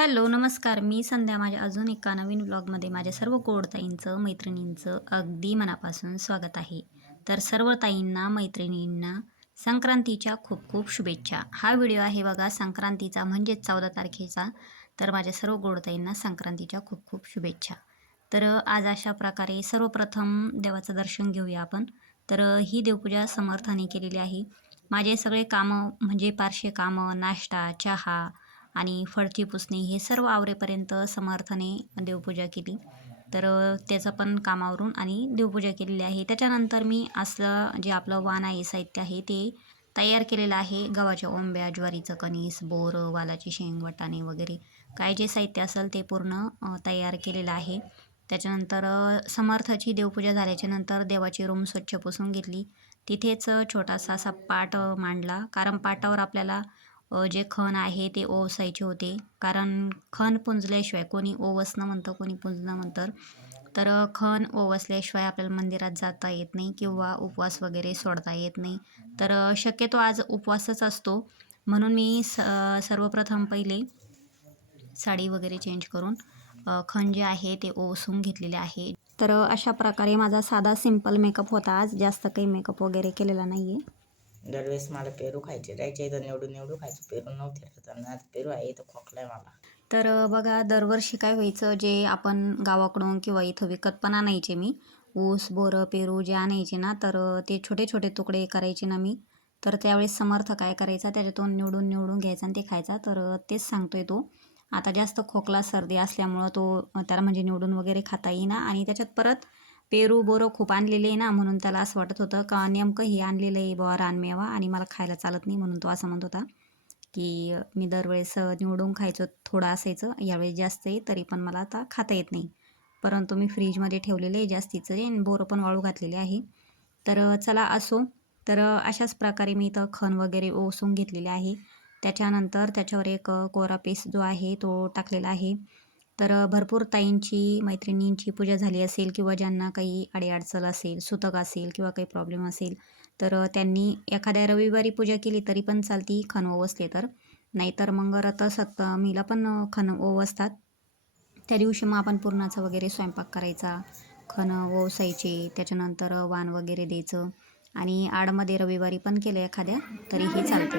Hello नमस्कार. मी संध्या माझ्या अजून एका नवीन ब्लॉगमध्ये माझ्या सर्व गोड ताईंचं मैत्रिणींचं अगदी मनापासून स्वागत आहे. तर सर्व ताईंना मैत्रिणींना संक्रांतीच्या खूप खूप शुभेच्छा. हा व्हिडिओ आहे बघा संक्रांतीचा म्हणजेच चौदा तारखेचा. तर माझ्या सर्व गोड ताईंना संक्रांतीच्या खूप खूप शुभेच्छा. तर आज अशा प्रकारे सर्वप्रथम देवाचं दर्शन घेऊया आपण. तर ही देवपूजा समर्थाने केलेली आहे. माझे सगळे कामं म्हणजे पारशे कामं नाश्ता चहा आणि फळची पुसणी हे सर्व आवरेपर्यंत समर्थाने देवपूजा केली. तर त्याचं पण कामावरून आणि देवपूजा केलेली आहे. त्याच्यानंतर मी असलं जे आपलं वाण आहे साहित्य आहे ते तयार केलेलं आहे. गव्हाच्या ओंब्या ज्वारीचं कणीस बोर वालाची शेंग वाटाणे वगैरे. काय जे साहित्य असेल ते पूर्ण तयार केलेलं आहे. त्याच्यानंतर समर्थाची देवपूजा झाल्याच्यानंतर देवाची रूम स्वच्छ पुसून घेतली. तिथेच छोटासा असा पाट मांडला. कारण पाटावर आपल्याला जे खण आहे ते ओवसायचे होते. कारण खण पुंजल्याशिवाय कोणी ओवसणं म्हणतं कोणी पुंजणं म्हणतं. तर खण ओवसल्याशिवाय आपल्याला मंदिरात जाता येत नाही किंवा उपवास वगैरे सोडता येत नाही. तर शक्यतो आज उपवासच असतो. म्हणून मी स सर्वप्रथम पहिले साडी वगैरे चेंज करून खण जे आहे ते ओवसून घेतलेले आहे. तर अशा प्रकारे माझा साधा सिंपल मेकअप होता आज. जास्त काही मेकअप वगैरे केलेला नाही आहे दरवेळेस मला पेरू खायचे राहायचे इथं निवडून निवडून खायचं. पेरू नव्हते पेरू आहे इथं खोकलाय मला. तर बघा दरवर्षी काय व्हायचं जे आपण गावाकडून किंवा इथं विकत पण आणायचे मी ऊस बोरं पेरू जे आणायचे ना तर ते छोटे छोटे तुकडे करायचे ना मी. तर त्यावेळेस समर्थ काय करायचा त्याच्यातून निवडून निवडून घ्यायचा आणि ते खायचा. तर तेच सांगतोय तो. आता जास्त खोकला सर्दी असल्यामुळं तो त्याला म्हणजे निवडून वगैरे खाता येईना आणि त्याच्यात परत पेरू बोरं खूप आणलेले आहे ना म्हणून त्याला असं वाटत होतं का नेमकं हे आणलेलं आहे बुवा रानमेवा आणि मला खायला चालत नाही म्हणून तो असं म्हणत होता की मी दरवेळेस निवडून खायचो थोडं असायचं यावेळेस जास्त आहे तरी पण मला आता खाता येत नाही. परंतु मी फ्रीजमध्ये ठेवलेलं आहे जास्तीचं आहे आणि बोरं पण वाळू घातलेले आहे. तर चला असो. तर अशाच प्रकारे मी इथं खण वगैरे ओसून घेतलेले आहे. त्याच्यानंतर त्याच्यावर एक कोरा पेस्ट जो आहे तो टाकलेला आहे. तर भरपूर ताईंची मैत्रिणींची पूजा झाली असेल किंवा ज्यांना काही अडीअडचण असेल सुतक असेल किंवा काही प्रॉब्लेम असेल तर त्यांनी एखाद्या रविवारी पूजा केली तरी पण चालती खण ओवसले तर. नाहीतर मग रथसप्तमीला पण खन ओव असतात त्या दिवशी मग आपण पुरणाचा वगैरे स्वयंपाक करायचा खण ओसायचे त्याच्यानंतर वाण वगैरे द्यायचं आणि आडमध्ये रविवारी पण केलं एखाद्या तरीही चालतं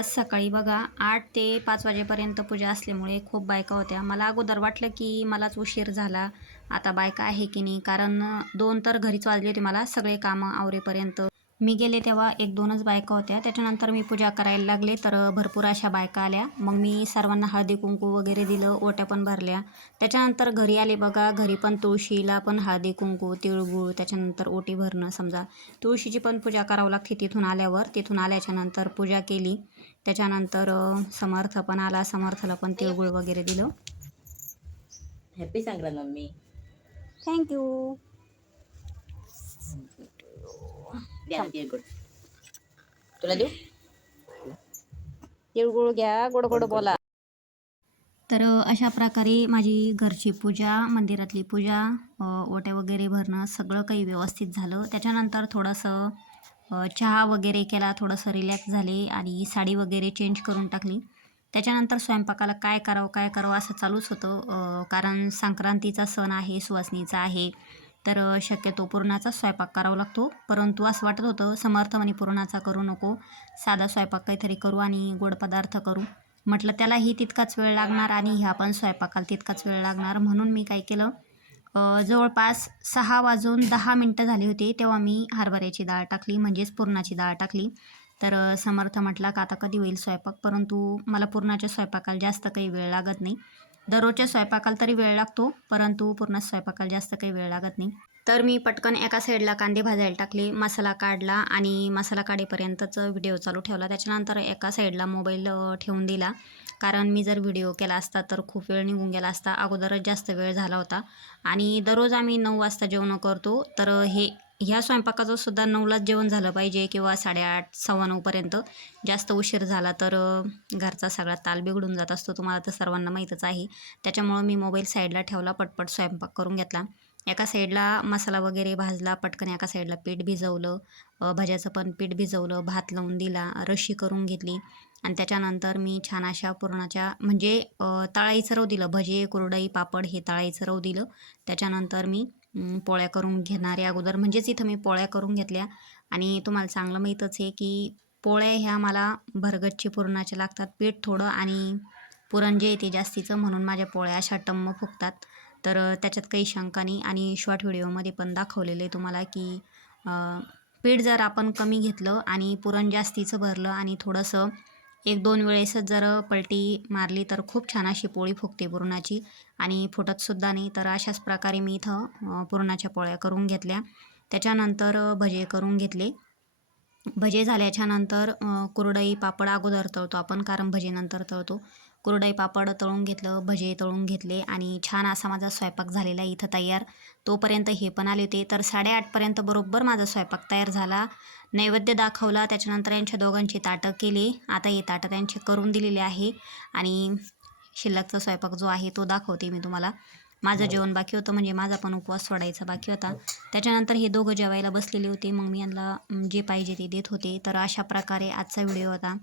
आज सकाळी बघा आठ ते पाच वाजेपर्यंत पूजा असल्यामुळे खूप बायका होत्या. मला अगोदर वाटलं की मलाच उशीर झाला. आता बायका आहे की नाही? कारण दोन तर घरीच वाजले होते मला. सगळे कामं आवरेपर्यंत मी गेले तेव्हा एक दोनच बायका होत्या. त्याच्यानंतर मी पूजा करायला लागले तर भरपूर अशा बायका आल्या. मग मी सर्वांना हळदी कुंकू वगैरे दिलं ओट्या पण भरल्या. त्याच्यानंतर घरी आले बघा घरी पण तुळशीला पण हळदी कुंकू तिळगुळ त्याच्यानंतर ओटी भरणं समजा. तुळशीची पण पूजा करावं लागते तिथून आल्यावर. तिथून आल्याच्यानंतर पूजा केली. त्याच्यानंतर समर्थ पण आला. समर्थला पण तिळगुळ वगैरे दिलं. Happy Sankrant mummy. थँक्यू तिळगुळ तुला देऊ? तिळगुळ घ्या गोड गोड बोला. तर अशा प्रकारे माझी घरची पूजा मंदिरातली पूजा ओट्या वगैरे भरणं सगळं काही व्यवस्थित झालं. त्याच्यानंतर थोडंसं चहा वगैरे केला थोडंसं रिलॅक्स झाले आणि साडी वगैरे चेंज करून टाकली. त्याच्यानंतर स्वयंपाकाला काय करावं काय करावं असं चालूच होतं. कारण संक्रांतीचा सण आहे सुवासनीचा आहे. तर शक्यतो पुरणाचा स्वयंपाक करावा लागतो. परंतु असं वाटत होतं समर्थ म्हणे पुरणाचा करू नको. साधा स्वयंपाक काहीतरी करू आणि गोड पदार्थ करू. म्हटलं त्यालाही तितकाच वेळ लागणार आणि ह्या पण स्वयंपाकाला तितकाच वेळ लागणार. म्हणून मी काय केलं जवळपास सहा वाजून दहा मिनटं झाली होती तेव्हा मी हरभऱ्याची डाळ टाकली म्हणजेच पुरणाची डाळ टाकली. तर समर्थ म्हटला का आता कधी होईल स्वयंपाक? परंतु मला पुरणाच्या स्वयंपाकाला जास्त काही वेळ लागत नाही. दररोजच्या स्वयंपाकाला तरी वेळ लागतो परंतु पूर्ण स्वयंपाकाला जास्त काही वेळ लागत नाही. तर मी पटकन एका साईडला कांदे भाजायला टाकले मसाला काढला आणि मसाला काढेपर्यंतच व्हिडिओ चालू ठेवला. त्याच्यानंतर एका साईडला मोबाईल ठेवून दिला. कारण मी जर व्हिडिओ केला असता तर खूप वेळ निघून गेला असता. अगोदरच जास्त वेळ झाला होता. आणि दररोज आम्ही नऊ वाजता जेवण करतो. तर हे ह्या स्वयंपाकाचं सुद्धा नऊलाच जेवण झालं पाहिजे किंवा साडेआठ सव्वा नऊपर्यंत जास्त उशीर झाला तर घरचा सगळा ताल बिघडून जात असतो. तुम्हाला तर सर्वांना माहीतच आहे. त्याच्यामुळं मी मोबाईल साईडला ठेवला पटपट स्वयंपाक करून घेतला. एका साईडला मसाला वगैरे भाजला पटकन एका साईडला पीठ भिजवलं भज्याचं पण पीठ भिजवलं भात लावून दिला रशी करून घेतली. आणि त्याच्यानंतर मी छान अशा पुरणाच्या म्हणजे तळाईचं रव दिलं. भजे कुरडई पापड हे तळाईचं रव दिलं. त्याच्यानंतर मी पोळ्या करून घेणाऱ्या अगोदर. म्हणजेच इथं मी पोळ्या करून घेतल्या. आणि तुम्हाला चांगलं माहीतच आहे की पोळ्या ह्या मला भरगच्ची पुरणाच्या लागतात. पीठ थोडं आणि पुरण जे येते जास्तीचं म्हणून माझ्या पोळ्या अशा टम्म फुगतात. तर त्याच्यात काही शंका नाही आणि शॉर्ट व्हिडिओमध्ये पण दाखवलेलं आहे तुम्हाला की पीठ जर आपण कमी घेतलं आणि पुरण जास्तीचं भरलं आणि थोडंसं एक दोन वेळेसच जर पलटी मारली तर खूप छान अशी पोळी फुगते पुरणाची. आणि फुटतसुद्धा नाही तर अशाच प्रकारे मी इथं पुरणाच्या पोळ्या करून घेतल्या. त्याच्यानंतर भजे करून घेतले. भजे झाल्याच्यानंतर कुरडई पापड अगोदर तळतो आपण कारण भजेनंतर तळतो. कुरडई पापड तळून घेतलं भजे तळून घेतले आणि छान असा माझा स्वयंपाक झालेला आहे इथं तयार. तोपर्यंत हे पण आले होते. तर साडेआठपर्यंत बरोबर माझा स्वयंपाक तयार झाला. नैवेद्य दाखवला त्याच्यानंतर यांच्या दोघांची ताटं केली. आता हे ताटं त्यांचे करून दिलेले आहे आणि शिल्लकचा स्वयंपाक जो आहे तो दाखवते मी तुम्हाला. माझं जेवण बाकी होतं म्हणजे माझा पण उपवास सोडायचा बाकी होता. त्याच्यानंतर हे दोघं जेवायला बसलेले होते. मग मी यांना जे पाहिजे ते देत होते. तर अशा प्रकारे आजचा व्हिडिओ होता.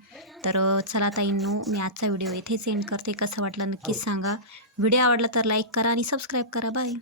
तर चला ताईंनो मी आजचा व्हिडिओ इथेच एंड करते. कसं वाटलं नक्कीच सांगा. व्हिडिओ आवडला तर लाईक करा आणि सबस्क्राईब करा. बाय